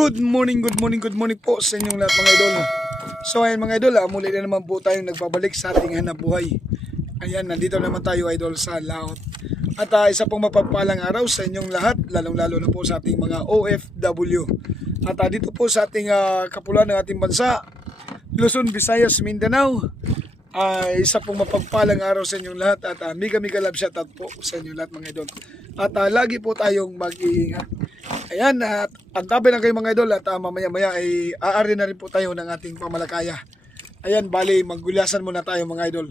Good morning po sa inyong lahat mga idol. So ayan mga idol, muli na naman po tayong nagbabalik sa ating hanap buhay. Ayan, nandito naman tayo idol sa Laot. At isa pong mapagpalang araw sa inyong lahat, lalong-lalo na po sa ating mga OFW. At dito po sa ating kapuluan ng ating bansa, Luzon, Visayas, Mindanao, isa pong mapagpalang araw sa inyong lahat at mega love shoutout po sa inyong lahat mga idol. At lagi po tayong mag-iingat. Ayan, at antabay lang kayo mga idol at mamaya-maya ay aari na rin po tayo ng ating pamalakaya. Ayan, bali maggulasan muna tayo mga idol.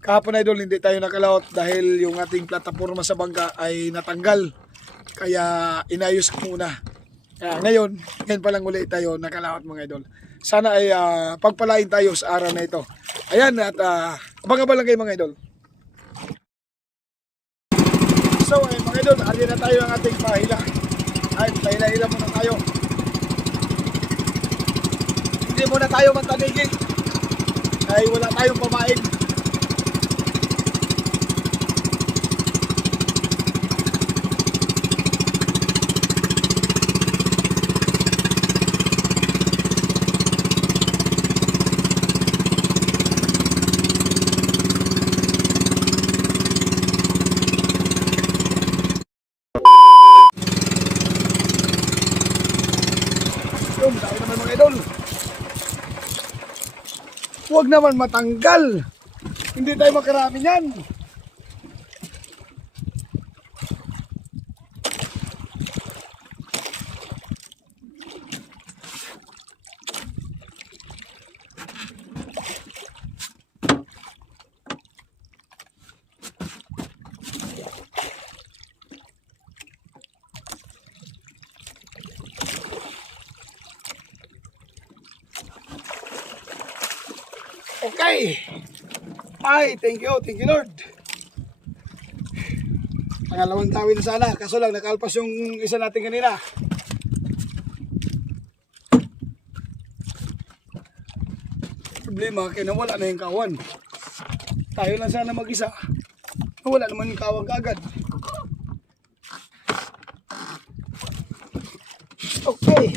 Kahapon idol hindi tayo nakalaot dahil yung ating plataforma sa bangka ay natanggal. Kaya inayos ko muna. Kaya ngayon pa lang ulit tayo nakalaot mga idol. Sana ay pagpalain tayo sa araw na ito. Ayan, at abang-abang lang kayo mga idol. So ayun mga idol, aari na tayo ng ating pahila. Ay, pahila-hila muna tayo. Hindi muna tayo matanigi. Ay wala tayong pamain. Dahil naman mga idol, huwag naman matanggal, hindi tayo makarami yan. Okay. Ay, thank you Lord. Pangalawang tawid na sana, kaso lang nakalpas yung isa natin kanina. Problema, kaya nawala na yung kawan. Tayo lang sana mag-isa. Nawala naman yung kawan agad. Okay.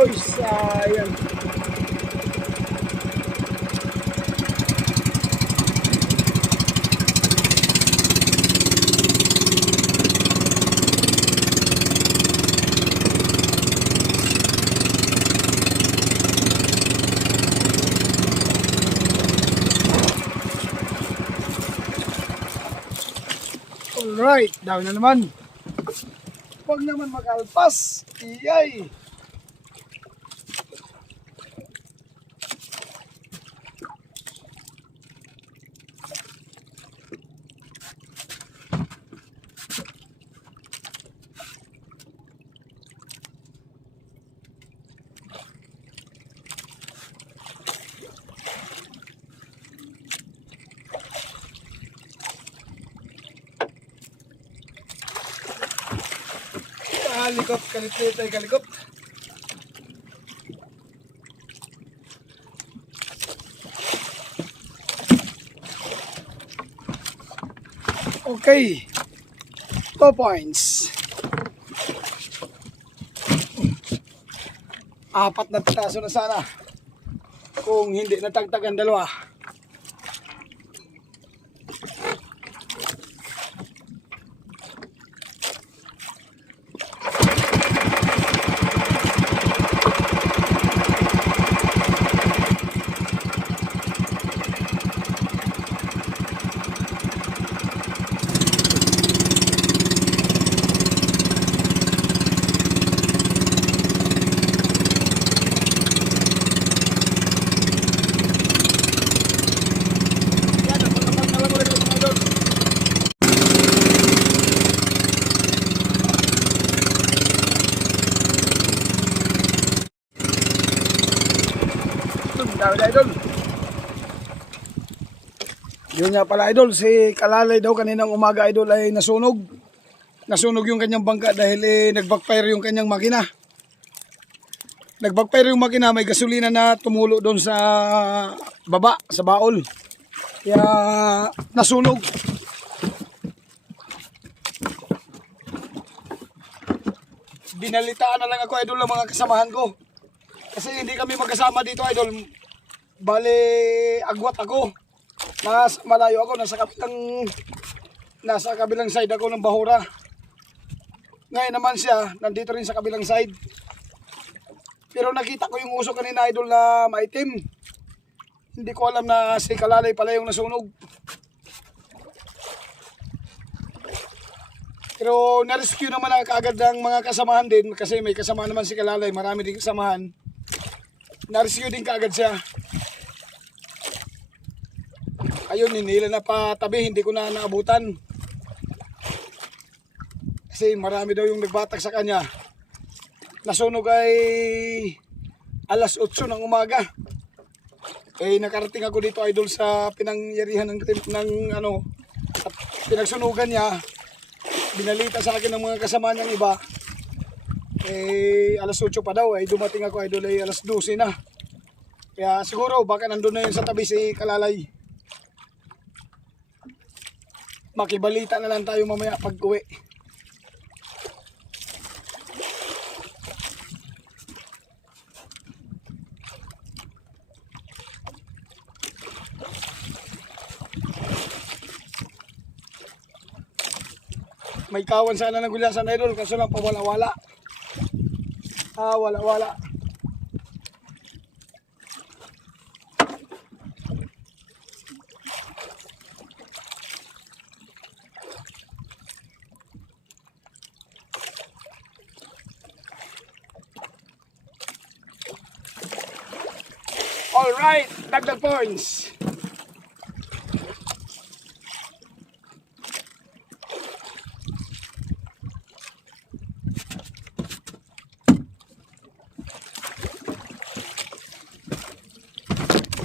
Uy, sayang. Alright, down na naman. Huwag naman makalpas. Iyay. Kalikot, kalikot. Okay. 2 points. 4 na pitaso na sana. Kung hindi natagtagan 2. idol. Yun nga pala idol, si Kalalay daw kaninang umaga idol ay nasunog. Nasunog yung kanyang bangka dahil nag-backfire yung kanyang makina. Nag-backfire yung makina, may gasolina na tumulo doon sa baba, sa baol. Kaya nasunog. Binalitaan na lang ako idol ng mga kasamahan ko. Kasi hindi kami magkasama dito idol. Bale, agwat ako. Malayo ako, nasa kabilang side ako ng Bahura. Ngayon naman siya, nandito rin sa kabilang side. Pero nakita ko yung uso kanina idol na maitim. Hindi ko alam na si Kalalay pala yung nasunog. Pero na-rescue naman na kaagad ng mga kasamahan din. Kasi may kasama naman si Kalalay, marami din kasamahan. Na-rescue din kaagad siya. Ayun, hinila na patabi, hindi ko na naabutan. Kasi marami daw yung nagbatak sa kanya. Nasunog ay alas 8 ng umaga. Nakarating ako dito idol sa pinangyarihan ng at pinagsunugan niya. Binalita sa akin ng mga kasama niyang iba. Alas 8 pa daw, dumating ako idol ay alas 12 na. Kaya siguro baka nandun na yun sa tabi si Kalalay. Makibalita na lang tayo mamaya pag uwi. May kawan sana ng gulyasan idol, kaso lang pawala-wala. Wala-wala. All right, dagdag points.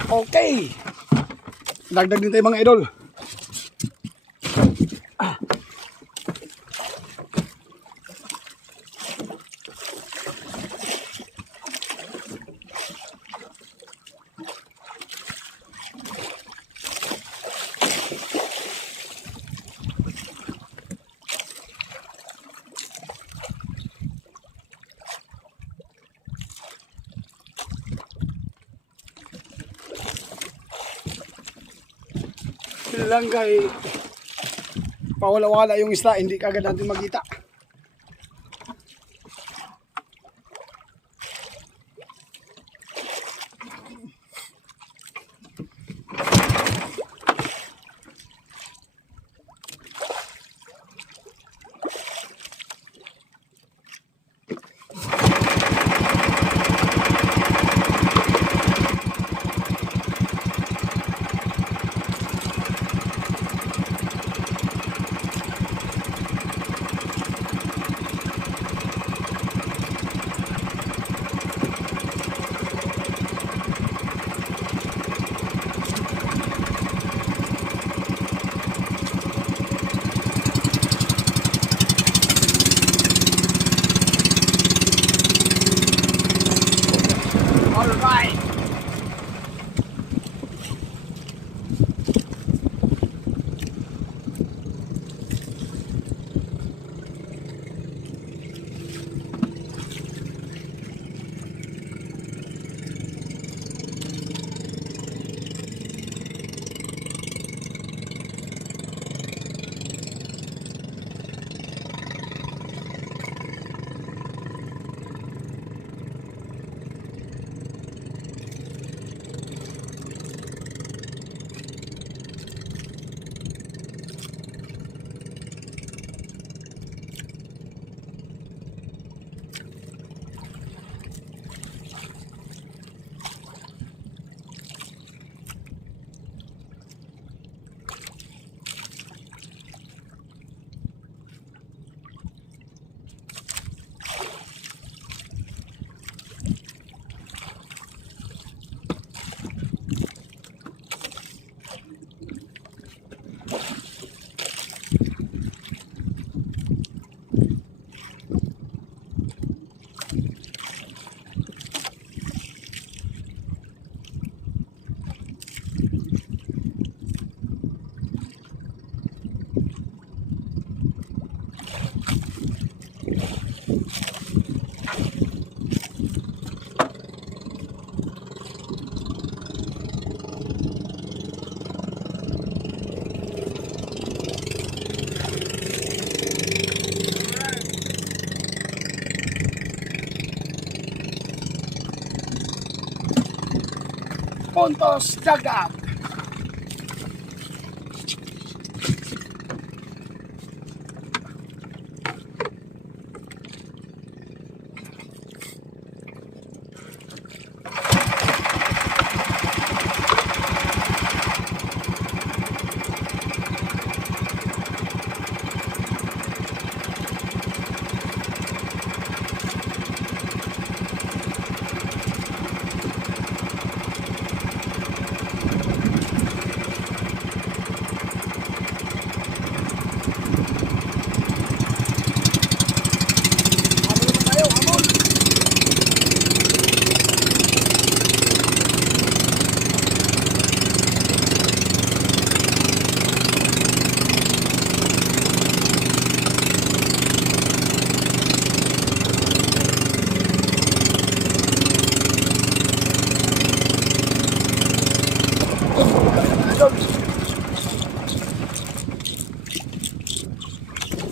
Okay. Dagdag din tayo mga idol. Lang kay pawala-wala yung isla, hindi kagad natin magkita. puntos dagdag.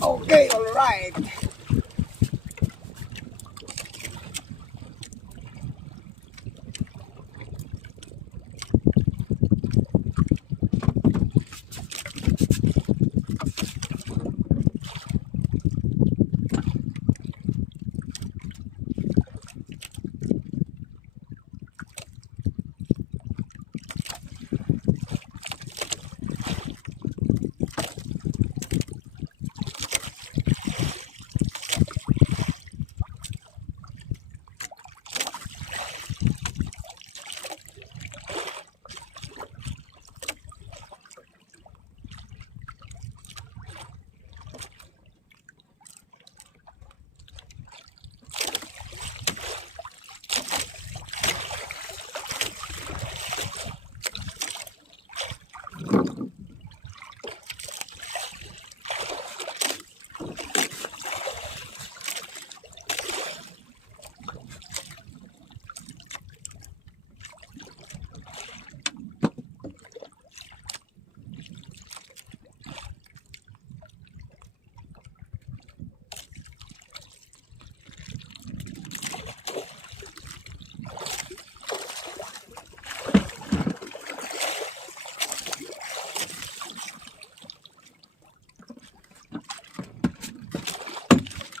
Okay, all right.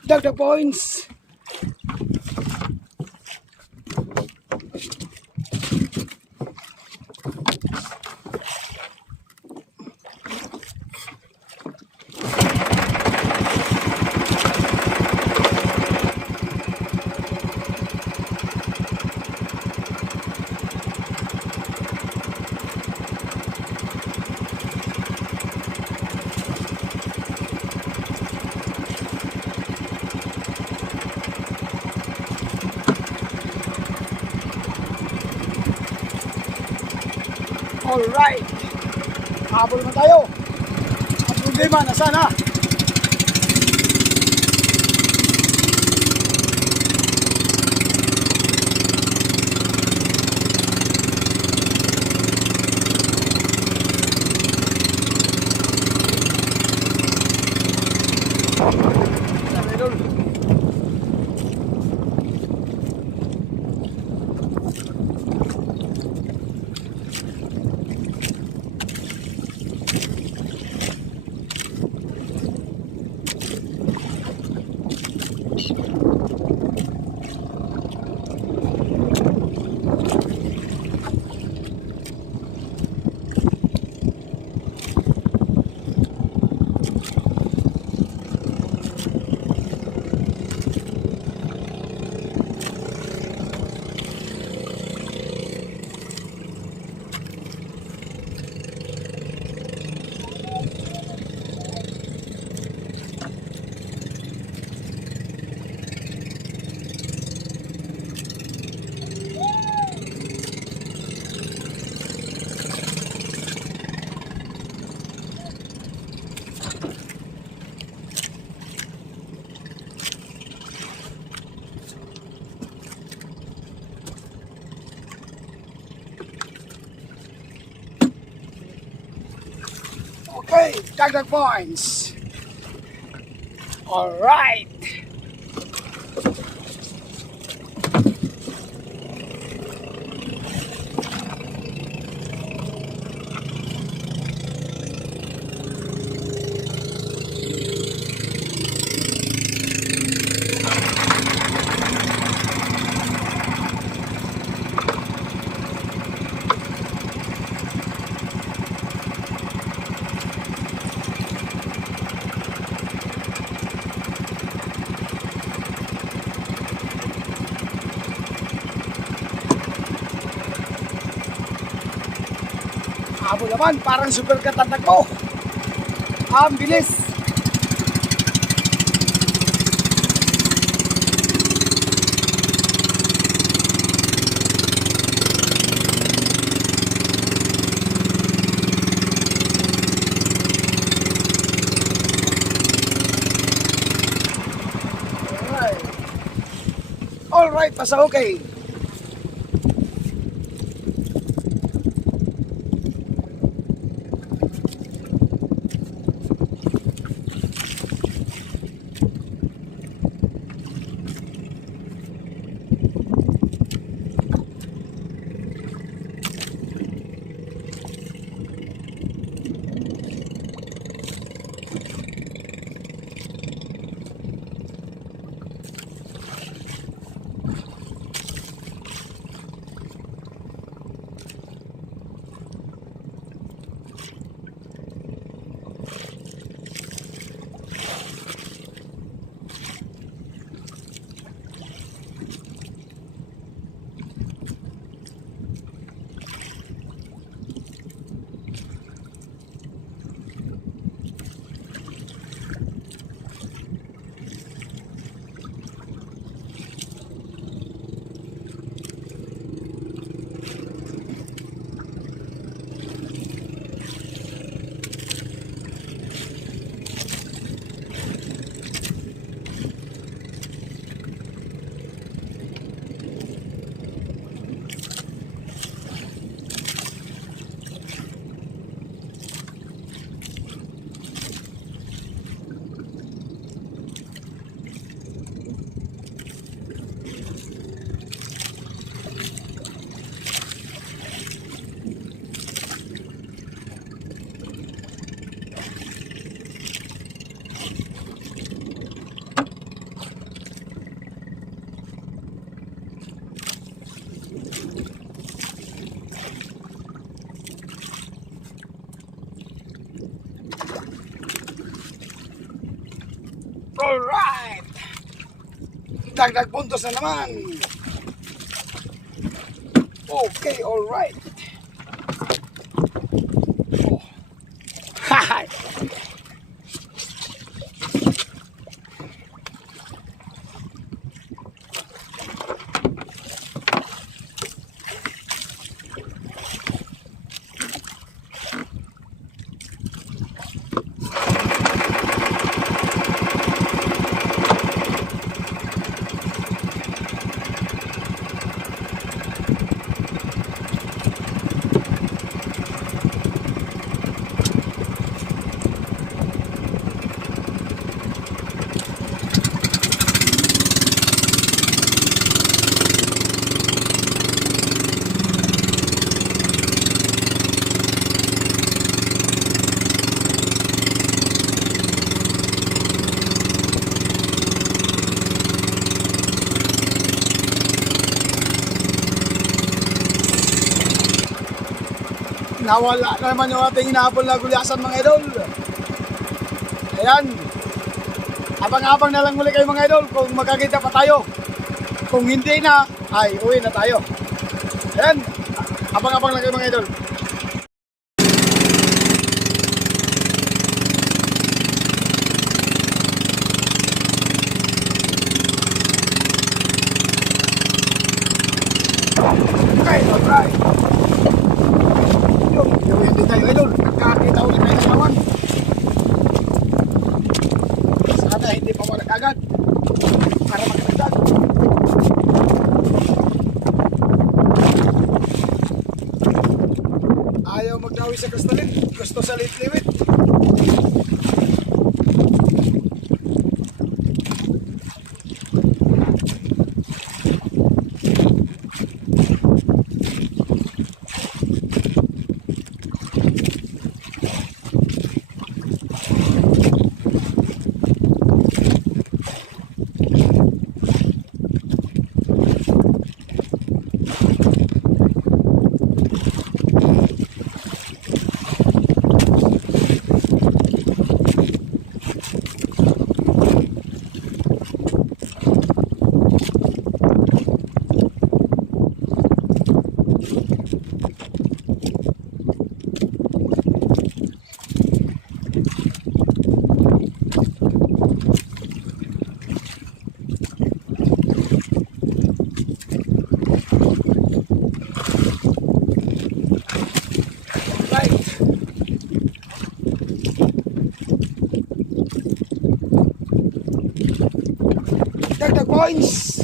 Dagdag points. Alright, habol na tayo. Ang problema, nasaan na? Okay, dagdag points. All right. Abo naman, parang super katatag mo. Ang bilis. Alright, pasa okay. Alright! Dagdag puntos na naman. Okay, alright. Oh. Hahay! Nawala na naman yung ating inaapol na gulyasan mga idol. Ayan. Abang-abang na lang muli kayo mga idol kung magkakita pa tayo. Kung hindi na, ay uwi na tayo. Ayan. Abang-abang lang kayo mga idol. Okay, alright. Yung hindi tayo idol, nakakita ulit tayo ng lawan. Sana hindi pa wala agad para magkagdag. Ayaw magdawi sa kristalin, gusto sa lit-limit. points.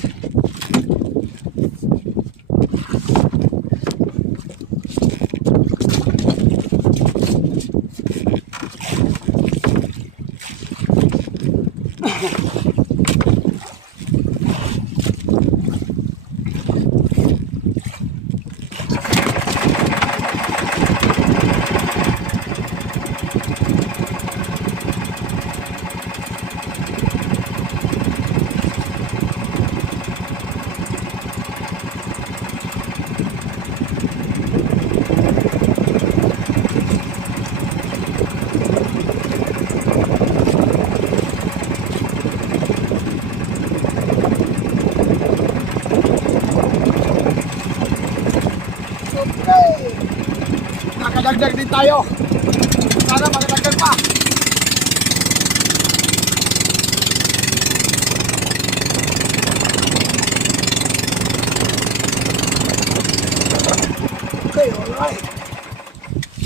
Okay. Nakadagdag din tayo. Sana makadagdag pa. Okay, alright.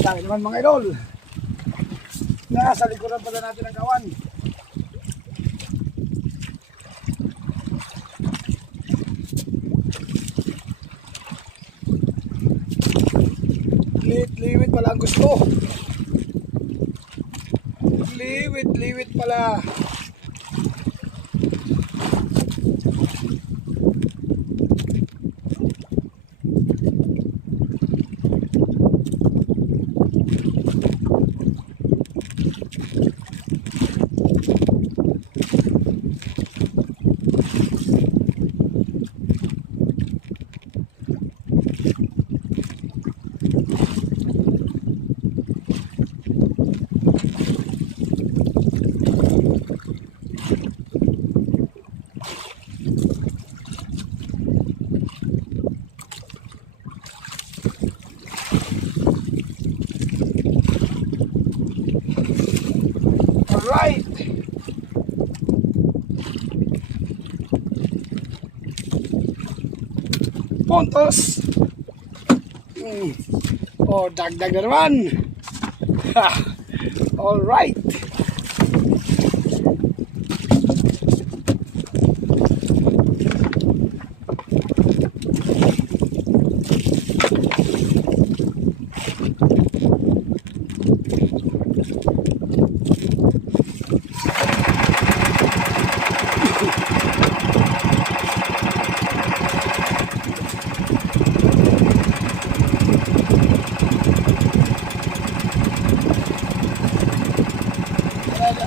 Dami naman mga idol. Nasa likuran pala natin ang kawan. Liwit pala ang gusto. Liwit pala. Alright. Puntos. Oh, dagdag na naman. Ha. Alright.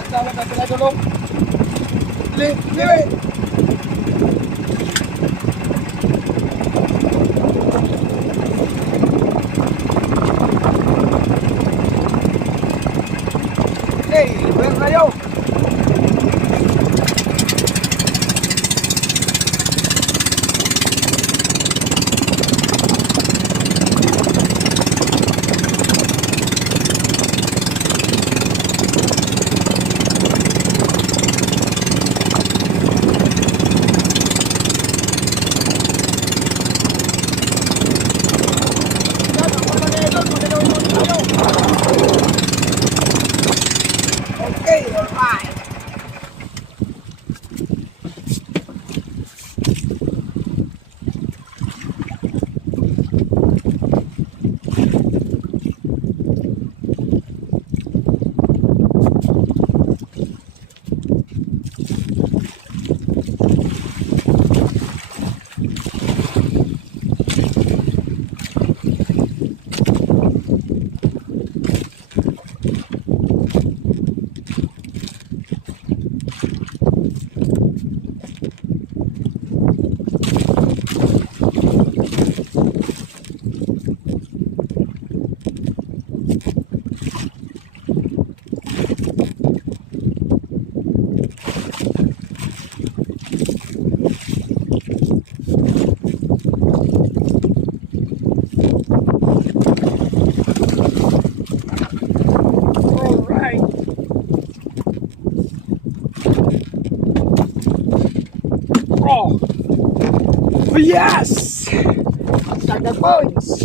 Dapat na sila dulong. Liwit. Okay, where na yun? Okay, alright. Oh, yes! Dagdag points!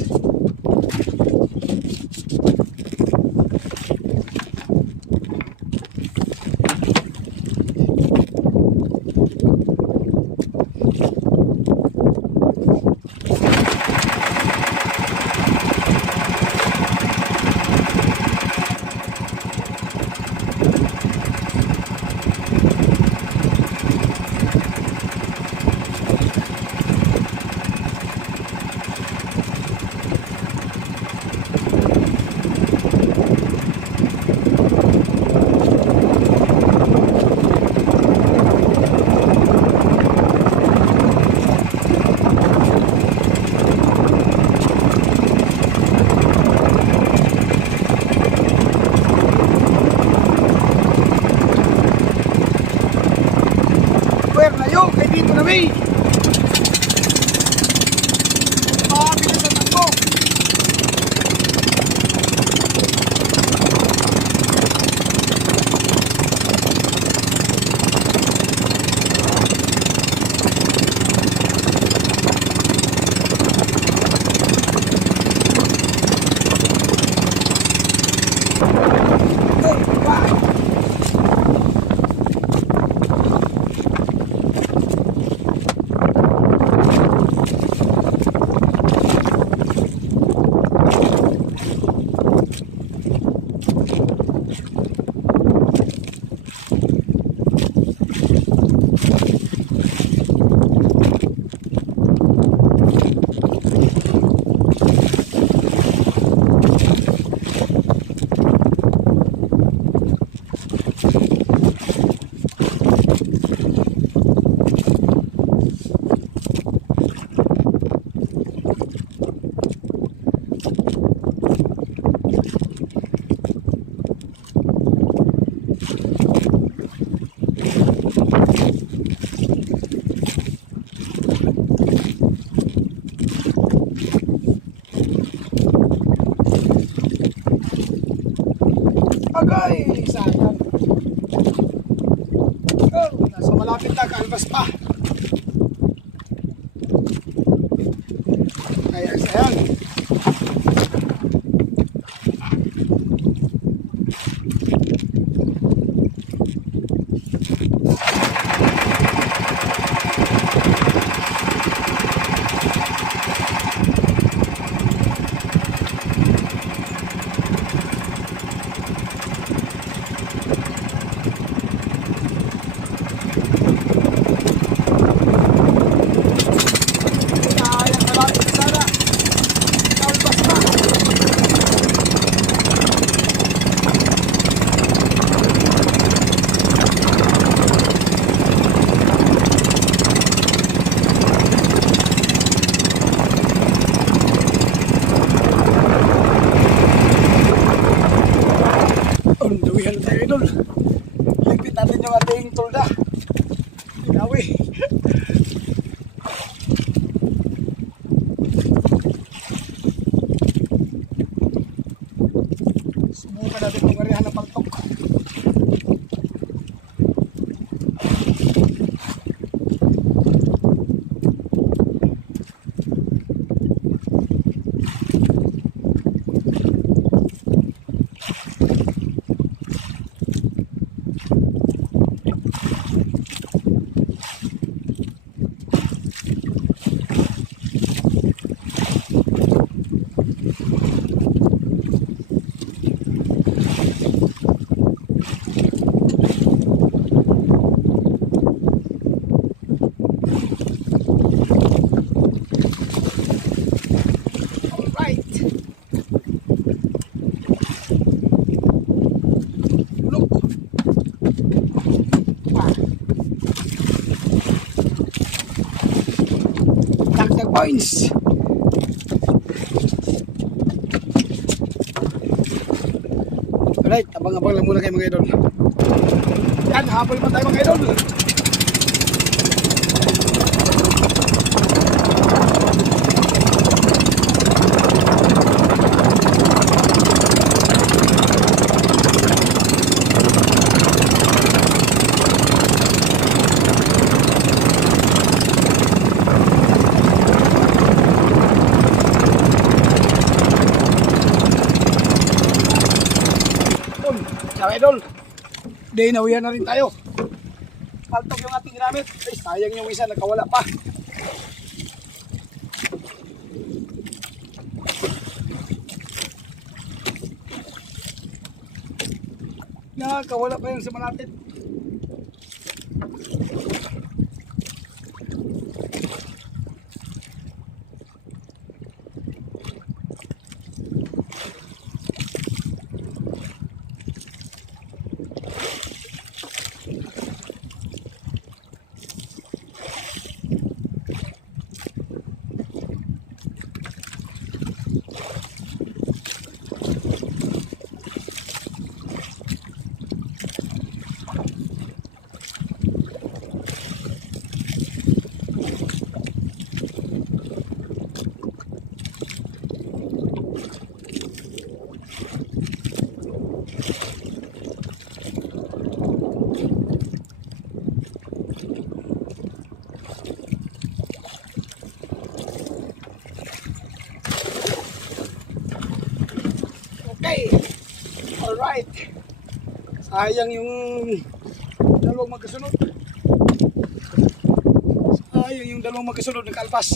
Way! Mabilis ang takbo. Agay! Sayang. Oh, nasa malapit na, kalbas pa. Ayan, sayang. Unduwihan tayo, idol. Lipit natin yung ating tulda. Pinawi. Subukan natin kung arihan ng paltok. Points. Alright, abang-abang lang muna kayo mga idol. Yan, habol pa tayo mga idol. Mga idol, dinawihan na rin tayo. Paltok yung ating ginamit. Ay, sayang yung isa, nakawala pa. Nakawala pa yung sa natin. Alright. Sayang yung dalawang magkasunod. Sayang yung dalawang magkasunod ng kalpas.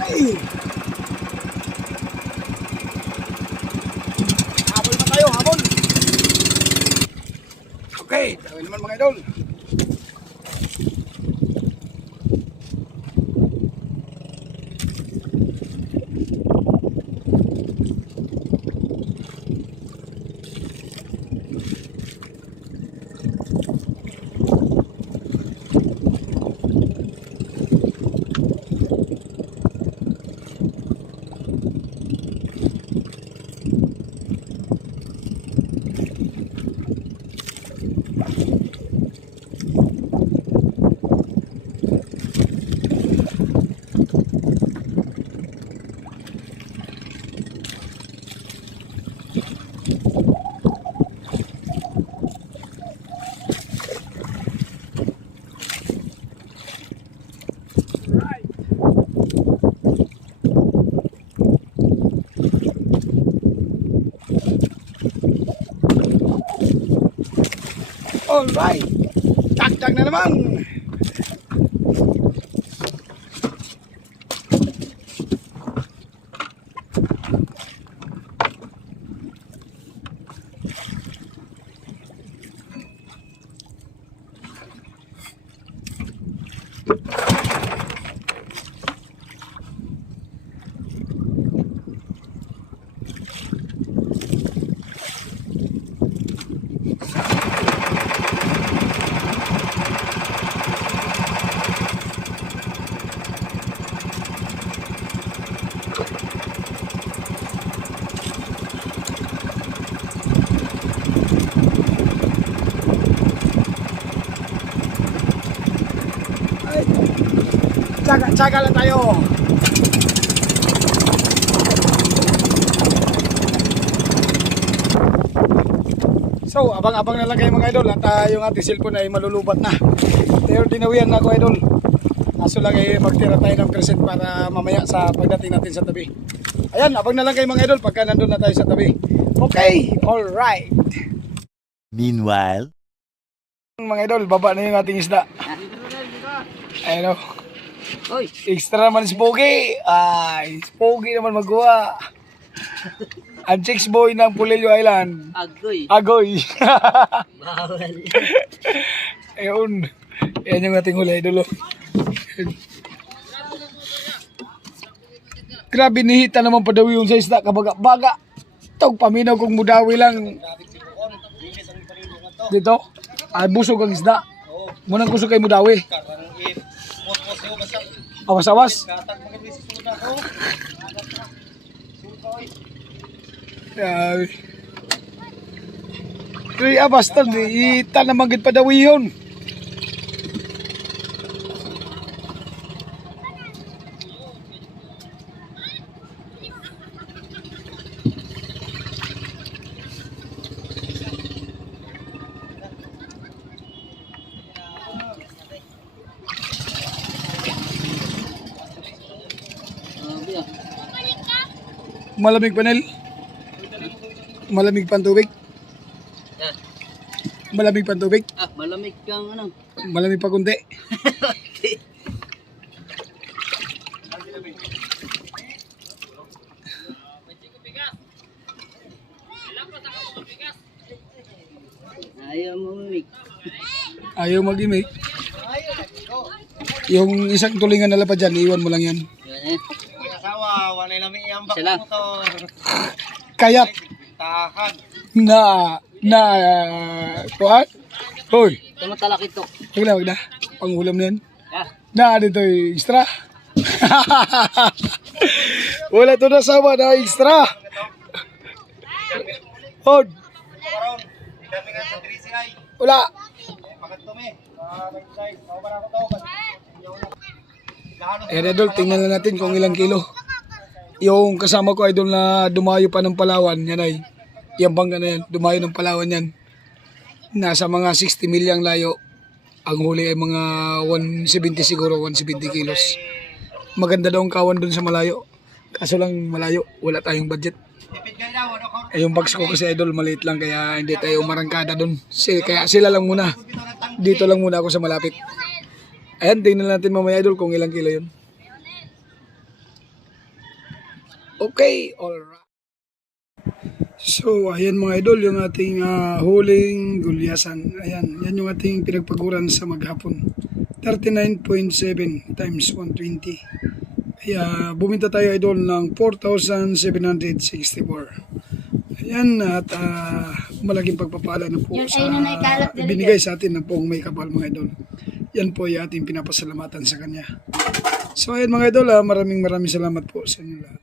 Okay. Habol na tayo, habol. Okay, tawin naman mga idol. Alright, dagdag na naman. Tsaga lang tayo. So, abang-abang na lang kayo mga idol at yung ating cellphone ay malulubat na. Pero dinawian na ako idol. Kaso lang ay magtira tayo ng present para mamaya sa pagdating natin sa tabi. Ayan, abang na lang kayo mga idol pagka nandun na tayo sa tabi. Okay, alright. Meanwhile, Mga idol, baba na yung ating isda. Ayun o. Oy, Extra naman si Pogi. Ay, si Pogi naman magawa. Ang chicks boy ng Pulilio Island. agoy. Agoy. Bawal. Ayun. Yan yung ating huli, idol. Grabe, nihita naman pa daw yung sa isda. Kabaga-baga. Tawag paminaw kung mudawi lang. Dito. Ay, busog ang isda. Munang kusog kay mudawi. Awas-awas. Ay. Kaya basta, ita na magid pa daw yun. Malamig pa, Nel? Malamig pa ang tubig? Ah, Malamig pa ang tubig? malamig kang ano. Malamig pa kunti. Ayaw mo mamig. Ayaw mag-imik. Yung isang tulingan na lapad dyan, iwan mo lang yan. Yan eh. Asawa, wala namin iyang Isa lang. motor. Kayat Tahan. kuhan? Hoy, Tumatalak ito. wag na. Pangulam na yan. Ah, Na, dito yung extra. Wala to na sama na extra. Hod, Karon, dami nga sa 3CI. wala. Pagat to me. Nag-size. Ako ba na ako to? Ayan, idol, tingnan lang natin kung ilang kilo. Yung kasama ko, idol, na dumayo pa ng Palawan, yan ay, yung bangga na yan, dumayo ng Palawan yan. Nasa mga 60 milyang layo. Ang huli ay mga 170 siguro, 170 kilos. Maganda daw ang kawan dun sa malayo. Kaso lang malayo, wala tayong budget. Tipid kayo daw. Ano ko? Eh, yung bags ko kasi, idol, maliit lang, kaya hindi tayo umarangkada dun. Kaya sila lang muna. Dito lang muna ako sa malapit. Ayan, tingnan natin mamaya, idol, kung ilang kilo yun. Okay, alright. So, ayan mga idol, yung ating huling gulyasan. Ayan, yan yung ating pinagpaguran sa maghapon. 39.7 times 120. Kaya bumita tayo, idol, ng 4,764. Ayan, at malaking pagpapala na po sa binigay sa atin ng pong may kapal, mga idol. Yan po yung ating pinapasalamatan sa kanya. So, ayan mga idol, maraming salamat po sa inyo lahat.